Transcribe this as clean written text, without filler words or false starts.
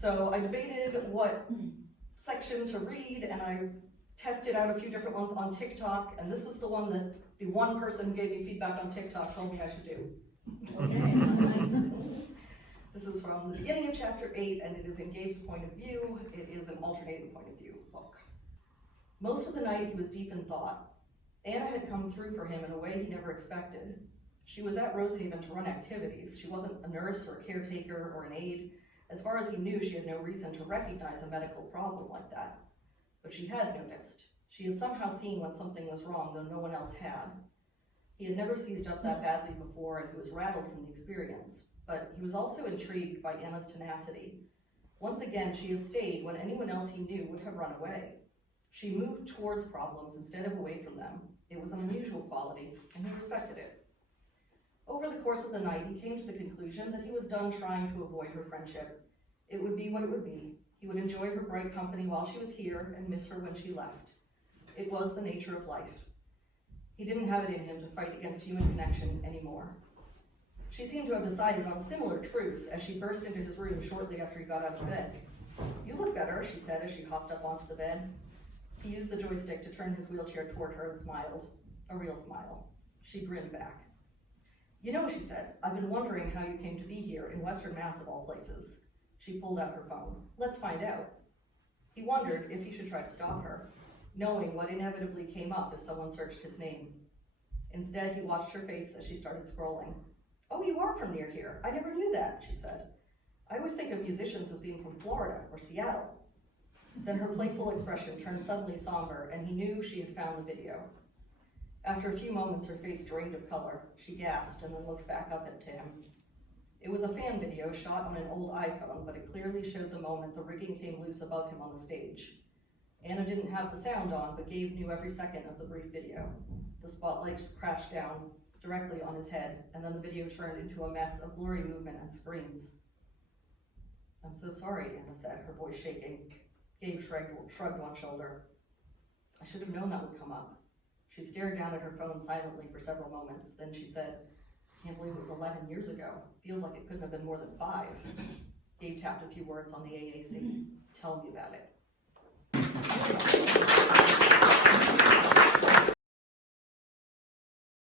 So I debated what section to read, and I tested out a few different ones on TikTok, and this is the one that the one person who gave me feedback on TikTok told me I should do. Okay. This is from the beginning of chapter 8, and it is in Gabe's point of view. It is an alternating point of view book. Most of the night he was deep in thought. Anna had come through for him in a way he never expected. She was at Rosehaven to run activities. She wasn't a nurse or a caretaker or an aide. As far as he knew, she had no reason to recognize a medical problem like that. But she had noticed. She had somehow seen when something was wrong, though no one else had. He had never seized up that badly before, and he was rattled from the experience. But he was also intrigued by Anna's tenacity. Once again, she had stayed when anyone else he knew would have run away. She moved towards problems instead of away from them. It was an unusual quality, and he respected it. Over the course of the night, he came to the conclusion that he was done trying to avoid her friendship. It would be what it would be. He would enjoy her bright company while she was here and miss her when she left. It was the nature of life. He didn't have it in him to fight against human connection anymore. She seemed to have decided on a similar truce as she burst into his room shortly after he got out of bed. "You look better," she said as she hopped up onto the bed. He used the joystick to turn his wheelchair toward her and smiled, a real smile. She grinned back. "You know," she said, "I've been wondering how you came to be here in Western Mass of all places." She pulled out her phone. "Let's find out." He wondered if he should try to stop her, knowing what inevitably came up if someone searched his name. Instead, he watched her face as she started scrolling. "Oh, you are from near here. I never knew that," she said. "I always think of musicians as being from Florida or Seattle." Then her playful expression turned suddenly somber, and he knew she had found the video. After a few moments, her face drained of color. She gasped and then looked back up at him. It was a fan video shot on an old iPhone, but it clearly showed the moment the rigging came loose above him on the stage. Anna didn't have the sound on, but Gabe knew every second of the brief video. The spotlights crashed down directly on his head, and then the video turned into a mess of blurry movement and screams. "I'm so sorry," Anna said, her voice shaking. Gabe shrugged one shoulder. "I should have known that would come up." She stared down at her phone silently for several moments. Then she said, "I can't believe it was 11 years ago. Feels like it couldn't have been more than 5. Gabe tapped a few words on the AAC. "Tell me about it."